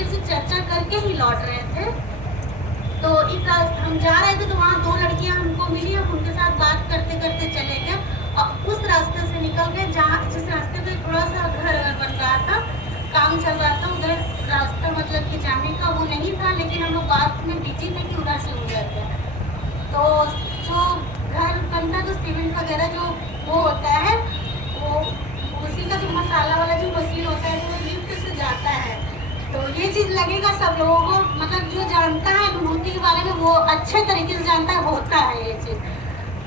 मंदिर से चर्चा करके ही लौट रहे थे। तो एक हम जा रहे थे तो वहाँ 2 लड़कियाँ हमको मिली, हम उनके साथ बात करते करते चले गए और उस रास्ते से निकल गए जहाँ जिस रास्ते पे थोड़ा सा घर बन रहा था, काम चल रहा था। उधर रास्ता मतलब कि जाने का वो नहीं था, लेकिन हम लोग बात में बिजी थे कि उधर से गुजर गए। तो जो घर बनता तो सीमेंट वगैरह जो वो होता है, वो उसी का जो मसाला वाला जो मशीन होता है वो लिफ्ट से जाता है। तो ये चीज़ लगेगा सब लोगों को, मतलब जो जानता है विभूति के बारे में वो अच्छे तरीके से जानता है, होता है ये चीज़।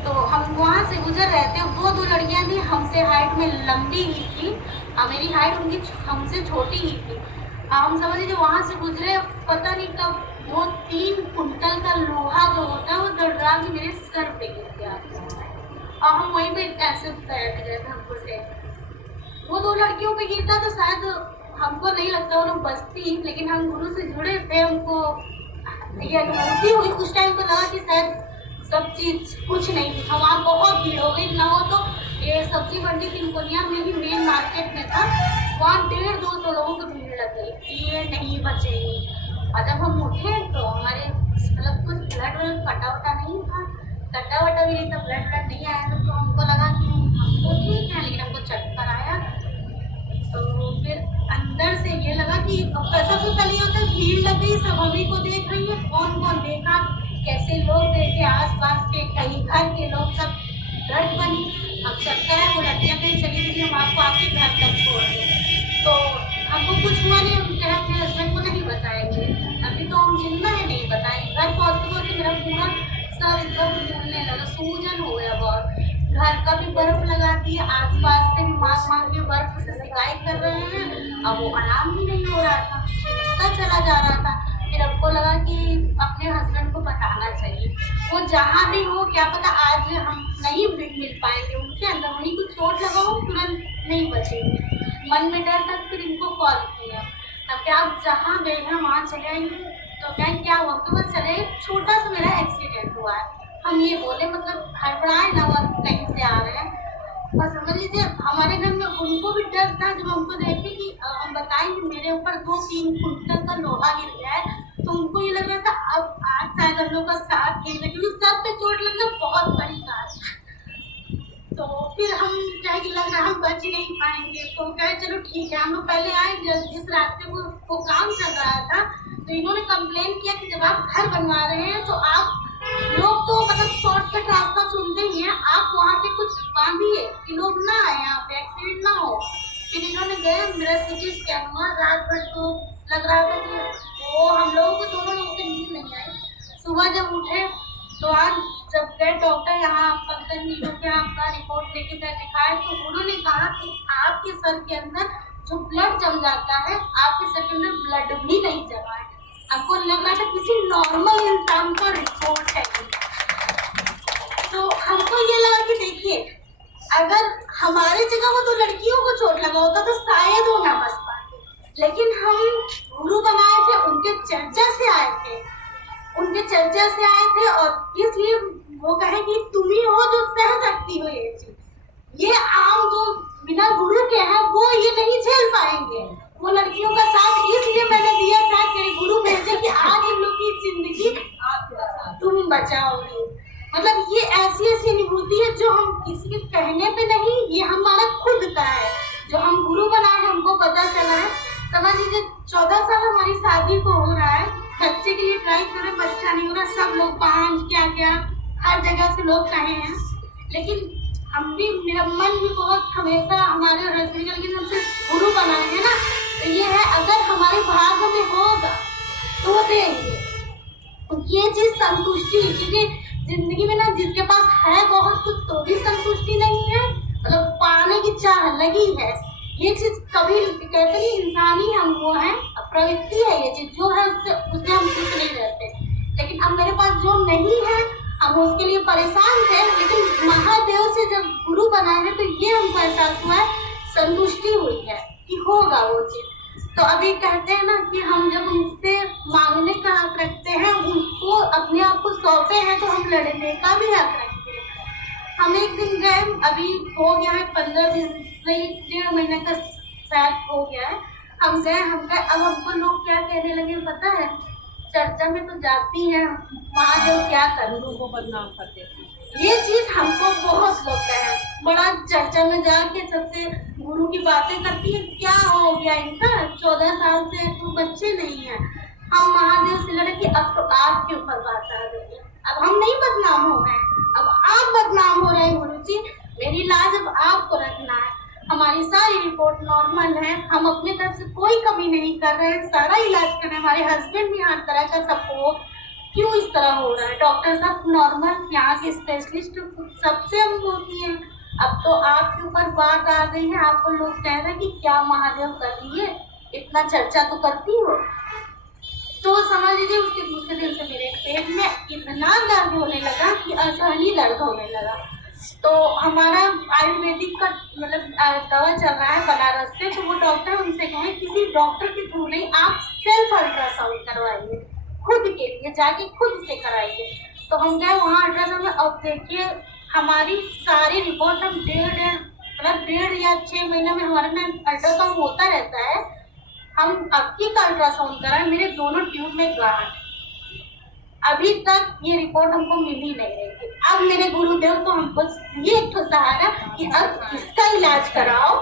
तो हम वहाँ से गुजर रहे थे, वो 2 लड़कियाँ थी हमसे हाइट में लंबी ही थी, मेरी हाइट उनकी हमसे छोटी ही थी। हम समझ लीजिए वहाँ से गुजरे, पता नहीं कब वो 3 कुंटल का लोहा जो होता है वो डरा के मेरे सर पे गिर गया और हम वहीं पे ऐसे बैठ गए थे। हमको से वो 2 लड़कियों पे गिरता तो शायद हमको नहीं लगता वो लोग बचती, लेकिन हम गुरु से जुड़े थे, हमको ये अनुभूति हुई। उस टाइम तो लगा कि शायद सब चीज कुछ नहीं थी। वहाँ बहुत भीड़ हो गई, ना हो तो ये सब्जी मंडी तिनकोनिया में भी मेन मार्केट में था, वहाँ 150-200 लोगों की भीड़ लग गई कि ये नहीं बचेगी। और जब हम उठे तो हमारे मतलब कुछ ब्लड फटा वटा नहीं था, कटा वटा भी नहीं था, ब्लड नहीं आया था। तो हमको लगा कि हमको ठीक है, लेकिन हमको चक्कर आया। तो फिर अंदर से ये लगा कि ऐसा तो चलिए होता है, भीड़ लग गई, सब हमी को देख रही है, कौन कौन देखा, कैसे लोग देखे, आस पास के कई घर के लोग सब डट बनी। अब चक्कर है, वो लड़कियाँ कहीं चली गई, हम आपको आपके घर तक छोड़ दें। तो हमको कुछ हुआ नहीं, हम कहे अपने हस्बैंड को नहीं बताएंगे, अभी तो हम जिंदा है, नहीं बताएंगे। घर पहुँचते पहुँचते मेरा पूरा सर एकदम फूलने लगा, सूजन हो गया बहुत। घर का भी बर्फ लगा दिया, आसपास से भी मांग के बर्फ से सिकाई कर रहे हैं, अब वो आराम ही नहीं हो रहा था, उसका चला जा रहा था। फिर हमको लगा कि अपने हस्बैंड को बताना चाहिए, वो जहाँ भी हो, क्या पता आज हम नहीं मिल पाएंगे उनसे, अंदर वहीं कुछ चोट लगा हो, तुरंत नहीं बचेंगे। मन में डर था, फिर इनको कॉल किया, अब क्या आप जहाँ गए हैं वहाँ चले आइए। तो क्या हुआ तो बस चले, छोटा सा मेरा एक्सीडेंट हुआ है, हम ये बोले, मतलब हड़बड़ाए ना, वो कहीं से आ रहे हैं। बस समझ लीजिए हमारे घर में उनको भी डर था, जब हमको देखे कि हम बताएं कि मेरे ऊपर 2-3 कुंटल का लोहा गिर गया है, तो उनको ये लग रहा था अब आज शायद हम लोग का साथ खेलने, क्योंकि सर पे चोट लगना बहुत बड़ी बात। तो फिर हम क्या कि लग रहा हम बच नहीं पाएंगे, तो कहे चलो ठीक है। हम लोग पहले आए जिस रास्ते वो काम चल रहा था, तो इन्होंने कंप्लेन किया कि जब आप घर बनवा रहे हैं तो आप लोग तो मतलब शॉर्टकट रास्ता चुनते ही हैं, आप वहाँ पे कुछ बांधिए कि लोग ना आए, यहाँ पे एक्सीडेंट ना हो। फिर इन्होंने गए, मेरा सिटी स्कैन हुआ, रात भर तो लग रहा था कि वो हम लोगों को दोनों लोगों से नींद नहीं आई। सुबह जब उठे तो आज जब गए डॉक्टर यहाँ पंकज नीरू के यहाँ अपना रिपोर्ट लेके गए दिखाए, तो उन्होंने कहा कि आपके सर के अंदर जो ब्लड जम जाता है, आपके सर के अंदर ब्लड भी नहीं जमा है। आपको लग रहा था किसी नॉर्मल इंसान का रिपोर्ट है। तो हमको ये लगा कि देखिए अगर हमारे जगह वो 2 लड़कियों को चोट लगा होता तो शायद वो ना बच पाते, लेकिन हम गुरु बनाए थे, उनके चर्चा से आए थे, और इसलिए वो कहे कि तुम ही हो जो सह सकती हो ये चीज। ये आम जो बिना गुरु के हैं वो ये नहीं झेल पाएंगे। वो लड़कियों का साथ इसलिए मैंने दिया था, मेरे गुरु भेजे कि आज इन लोग की जिंदगी तुम बचाओगे। मतलब ये ऐसी अनुभूति है जो हम किसी के कहने पे नहीं, ये हमारा खुद का है, जो हम गुरु बनाए हमको पता चला है। समझ लीजिए 14 साल हमारी शादी को हो रहा है, बच्चे के लिए ट्राई कर रहे, बच्चा नहीं हो रहा, सब लोग 5 क्या हर जगह से लोग कहे हैं, लेकिन हम भी, मेरा मन भी बहुत हमेशा हमारे हस्बैंड के हमसे गुरु बनाए हैं ना, तो ये है अगर हमारे भाग्य में होगा तो वो देंगे। ये चीज संतुष्टि, क्योंकि जिंदगी में ना जिसके पास है बहुत कुछ तो भी संतुष्टि नहीं है, मतलब पाने की चाह लगी है। ये चीज कभी कहते नहीं, इंसानी हम वो है, प्रवृत्ति है ये चीज, जो है उससे हम खुश नहीं रहते। लेकिन अब मेरे पास जो नहीं है, हम उसके लिए परेशान थे, लेकिन महादेव से जब गुरु बनाए हैं तो ये हमको एहसास हुआ है, संतुष्टि हुई है कि होगा वो चीज। तो अभी कहते हैं ना कि हम जब उनसे मांगने का हक रखते हैं, उनको अपने आप को सौंपे हैं, तो हम लड़ने का भी हक रखते हैं। हम एक दिन गए, अभी हो गया है 15 दिन नहीं, 1.5 महीने का शायद हो गया है, हम गए अब हमको लोग क्या कहने लगे पता है, चर्चा में तो जाती है महादेव क्या कर गुरु को बदनाम करते थे। ये चीज हमको बहुत लोग कहे, बड़ा चर्चा में जाके सबसे गुरु की बातें करती है। क्या हो गया इनका, 14 साल से तो बच्चे नहीं है। हम महादेव से लड़े कि अब तो आपके ऊपर बात आ गई है, अब हम नहीं बदनाम हो रहे हैं, अब आप बदनाम हो रहे हैं गुरुजी। मेरी लाज अब आपको रखना है। हमारी सारी रिपोर्ट नॉर्मल है, हम अपने तरफ से कोई कमी नहीं कर रहे हैं, सारा इलाज कर रहे हैं, हमारे हस्बैंड भी हर तरह का सपोर्ट। क्यों इस तरह हो रहा है? डॉक्टर साहब नॉर्मल, यहाँ के स्पेशलिस्ट सबसे हम बोलती हैं। अब तो आपके ऊपर बात आ गई है, आपको लोग कह रहे हैं कि क्या महादेव कर रही है, इतना चर्चा तो करती हो। तो समझ लीजिए उसके दूसरे दिन से मेरे पेट में इतना दर्द होने लगा कि असहनीय दर्द होने लगा। तो हमारा आयुर्वेदिक का मतलब दवा चल रहा है बनारस से, तो वो डॉक्टर उनसे कहें किसी डॉक्टर के थ्रू नहीं, आप सेल्फ अल्ट्रासाउंड करवाइए, खुद के लिए जाके खुद से कराइए। तो हम गए वहाँ अल्ट्रासाउंड में। अब देखिए हमारी सारी रिपोर्ट हम डेढ़ या 6 महीने में हमारे में अल्ट्रासाउंड होता रहता है। हम अक्की का अल्ट्रासाउंड कराए, मेरे दोनों ट्यूब में गांठ। अभी तक ये रिपोर्ट हमको मिल ही नहीं रही थी। अब मेरे गुरुदेव को हमको ये एक सहारा कि अब इसका इलाज कराओ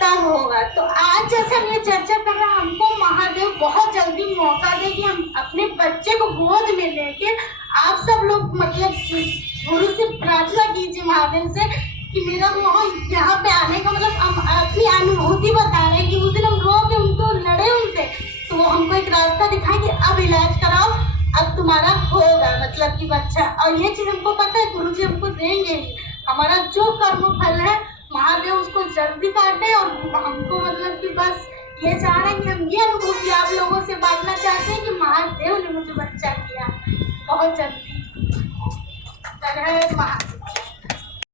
तब होगा। तो आज जैसे हम ये चर्चा कर रहे हैं, हमको महादेव बहुत जल्दी मौका दे कि हम अपने बच्चे को गोद में लेके, आप सब लोग मतलब गुरु से प्रार्थना कीजिए महादेव से कि मेरा वहाँ यहाँ पे आने का मतलब हम अपनी अनुभूति बता रहे हैं कि उस दिन हम रो के उनको लड़े उनसे, तो वो हमको एक रास्ता दिखाए कि अब इलाज कराओ, अब तुम्हारा होगा मतलब कि बच्चा। और ये चीज हमको पता है गुरुजी हमको देंगे ही, हमारा जो कर्म फल है महादेव उसको जल्दी काटे। और हमको मतलब कि बस ये चाह रहे हैं कि हम ये अनुभूति आप लोगों से बांटना चाहते हैं कि महादेव ने मुझे बच्चा किया बहुत जल्दी।